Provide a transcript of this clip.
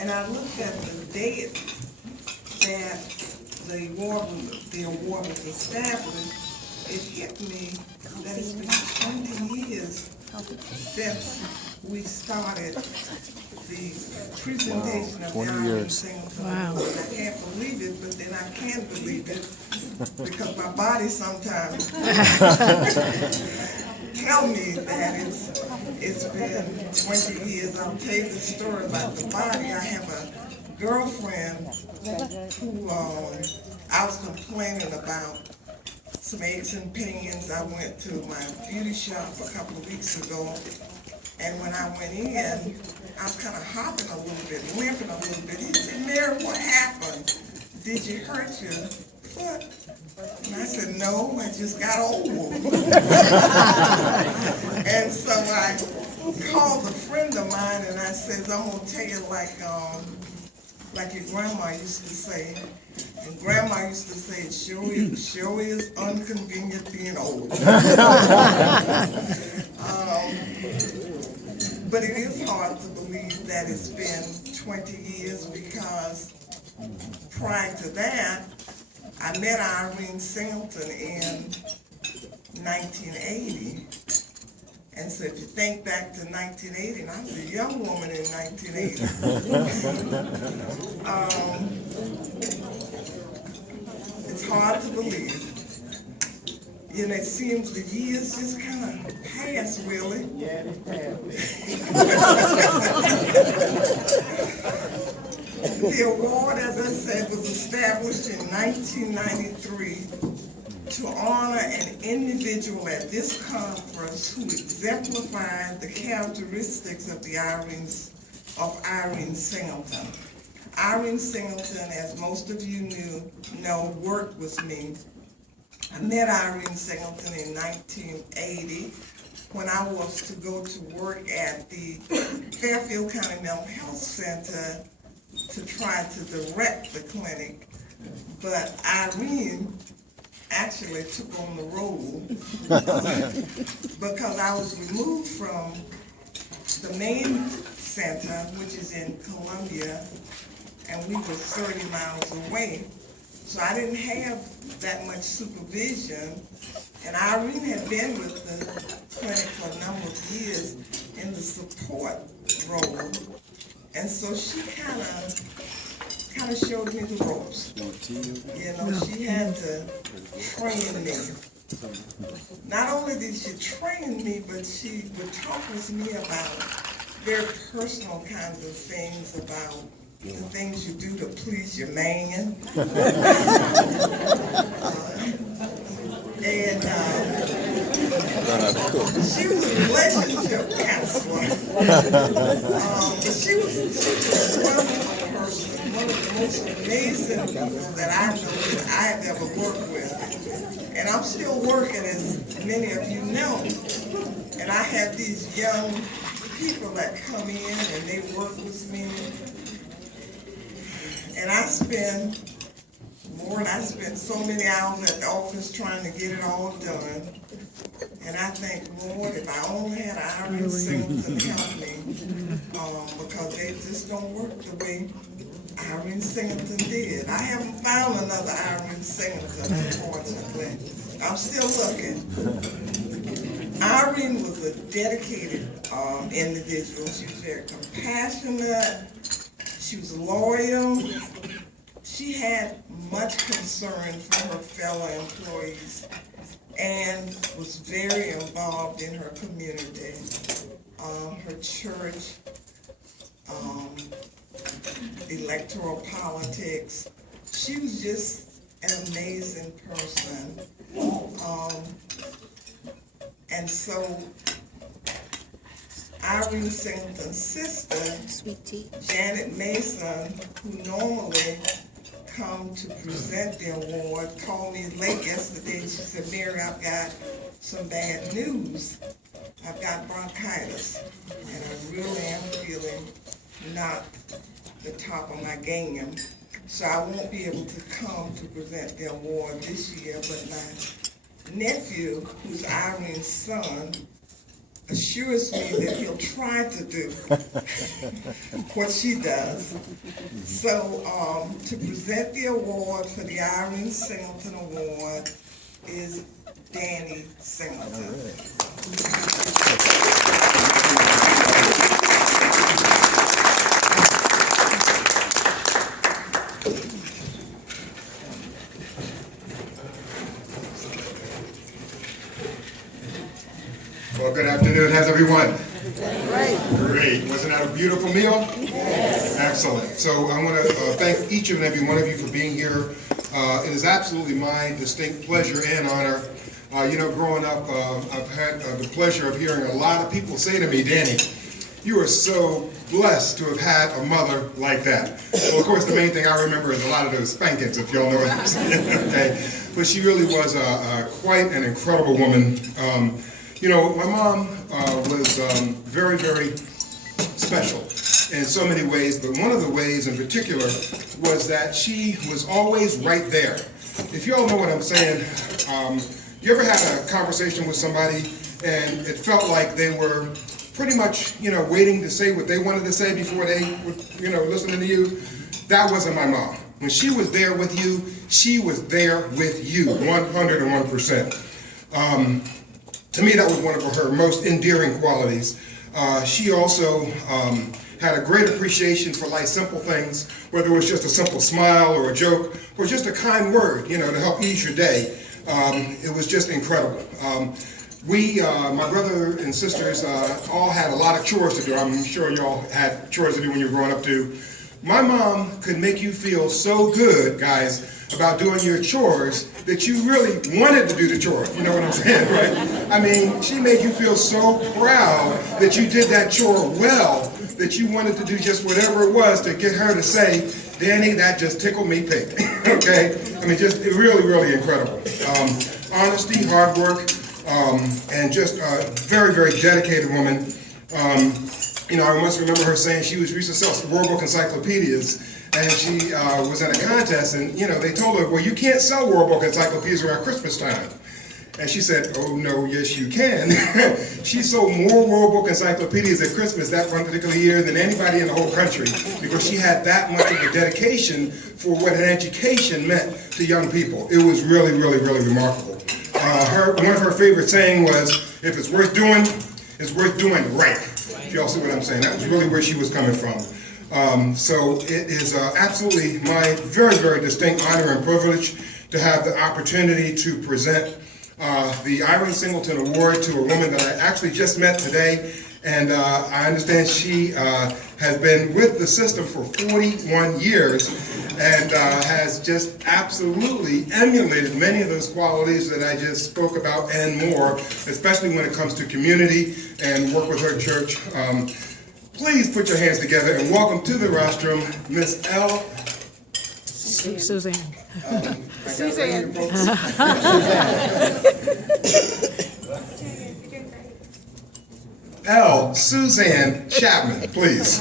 And I looked at the date that the award was established. It hit me that it's been 20 years since we started the presentation of the Irene Singleton Award. I can't believe it, but then I can believe it because my body sometimes tell me that it's been 20 years. I'll tell you the story about the body. I have a girlfriend who I was complaining about some aches and pains. I went to my beauty shop a couple of weeks ago, and when I went in, I was kind of hopping a little bit, limping a little bit. He said, "Mary, what happened? Did you hurt your foot?" And I said, "No, I just got old." And so I called a friend of mine and I said, "I'm gonna tell you like your grandma used to say." And grandma used to say, "It sure is inconvenient being old." But it is hard to believe that it's been 20 years because prior to that, I met Irene Singleton in 1980. And so if you think back to 1980, and I was a young woman in 1980. It's hard to believe. You know, it seems the years just kind of pass, really. Yeah, they pass. The award, as I said, was established in 1993 to honor an individual at this conference who exemplified the characteristics of Irene Singleton. Irene Singleton, as most of you know, worked with me. I met Irene Singleton in 1980 when I was to go to work at the Fairfield County Mental Health Center to try to direct the clinic. But Irene actually took on the role because I was removed from the main center, which is in Columbia, and we were 30 miles away. So I didn't have that much supervision, and Irene had been with the clinic for a number of years in the support role, and so she kind of showed me the ropes. You know, she had to train me. Not only did she train me, but she would talk with me about very personal kinds of things, about the things you do to please your man. And she was a relationship counselor. But she was a wonderful person, one of the most amazing people that I know that I have ever worked with. And I'm still working, as many of you know. And I have these young people that come in and they work with me. And I spend so many hours at the office trying to get it all done. And I think, Lord, if I only had Irene Singleton help me, because they just don't work the way Irene Singleton did. I haven't found another Irene Singleton, unfortunately. I'm still looking. Irene was a dedicated individual. She was very compassionate. She was loyal. She had much concern for her fellow employees and was very involved in her community, her church, electoral politics. She was just an amazing person. And so Irene Singleton's sister, Janet Mason, who normally come to present the award, called me late yesterday and she said, "Mary, I've got some bad news. I've got bronchitis and I really am feeling not the top of my game. So I won't be able to come to present the award this year, but my nephew, who's Irene's son, assures me that he'll try to do what she does. So to present the award for the Irene Singleton Award is Danny Singleton. Well, good afternoon. How's everyone? Great. Great. Wasn't that a beautiful meal? Yes. Excellent. So I want to thank each and every one of you for being here. It is absolutely my distinct pleasure and honor. Growing up, I've had the pleasure of hearing a lot of people say to me, Danny, you are so blessed to have had a mother like that. Well, of course, the main thing I remember is a lot of those spankings, if y'all know what I'm saying. Okay? But she really was quite an incredible woman. My mom was very, very special in so many ways, but one of the ways in particular was that she was always right there. If you all know what I'm saying, you ever had a conversation with somebody and it felt like they were pretty much, waiting to say what they wanted to say before they were, listening to you? That wasn't my mom. When she was there with you, she was there with you, 101%. To me, that was one of her most endearing qualities. She also had a great appreciation for life's simple things, whether it was just a simple smile or a joke or just a kind word, to help ease your day. It was just incredible. My brother and sisters, all had a lot of chores to do. I'm sure y'all had chores to do when you were growing up too. My mom could make you feel so good, guys, about doing your chores that you really wanted to do the chore. You know what I'm saying, right? I mean, she made you feel so proud that you did that chore well that you wanted to do just whatever it was to get her to say, Danny, that just tickled me pink. Okay? I mean, just really, really incredible. Honesty, hard work, and just a very, very dedicated woman. I must remember her saying she used to sell World Book encyclopedias, and she was at a contest, and they told her, well, you can't sell World Book encyclopedias around Christmas time. And she said, oh no, yes you can. She sold more World Book encyclopedias at Christmas that one particular year than anybody in the whole country, because she had that much of a dedication for what an education meant to young people. It was really, really, really remarkable. One of her favorite saying was, if it's worth doing, it's worth doing right. If y'all see what I'm saying. That was really where she was coming from. So it is absolutely my very, very distinct honor and privilege to have the opportunity to present the Irene Singleton Award to a woman that I actually just met today. And I understand she has been with the system for 41 years and has just absolutely emulated many of those qualities that I just spoke about and more, especially when it comes to community and work with her church. Please put your hands together and welcome to the rostrum, Miss L. Suzanne. Suzanne. L. Suzanne Chapman, please.